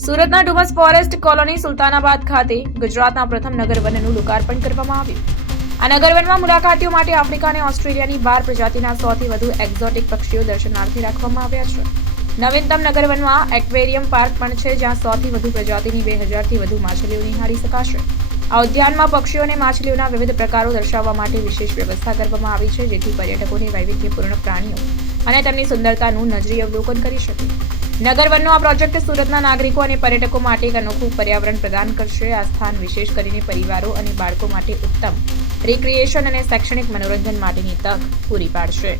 સુરતના Dumas forest colony Sultanabad ખાતે ગુજરાતના પ્રથમ નગરવનનું લોકાર્પણ કરવામાં આવ્યું। આ નગરવનમાં મુલાકાતીઓ માટે આફ્રિકા અને ઓસ્ટ્રેલિયાની 12 પ્રજાતિના 100થી વધુ એક્ઝોટિક પક્ષીઓ દર્શનાર્થે રાખવામાં આવ્યા છે। નવીનતમ નગરવનમાં એક્વેરિયમ પાર્ક પણ છે, જ્યાં 100થી વધુ પ્રજાતિની 2000થી વધુ માછલીઓ નિહાળી શકાશે। આ ઉદ્યાનમાં પક્ષીઓ અને માછલીઓના વિવિધ પ્રકારો દર્શાવવા માટે વિશેષ વ્યવસ્થા કરવામાં આવી છે, જેથી પર્યટકોને વૈવિધ્યપૂર્ણ પ્રાણીઓ અને તેમની સુંદરતાનું નજરી અવલોકન કરી શકે। નગરવનનો આ પ્રોજેક્ટ સુરતના નાગરિકો અને પર્યટકો માટે એક અનોખું પર્યાવરણ પ્રદાન કરશે। આ સ્થાન વિશેષ કરીને પરિવારો અને બાળકો માટે ઉત્તમ રિક્રિએશન અને શૈક્ષણિક મનોરંજન માટેની તક પૂરી પાડશે।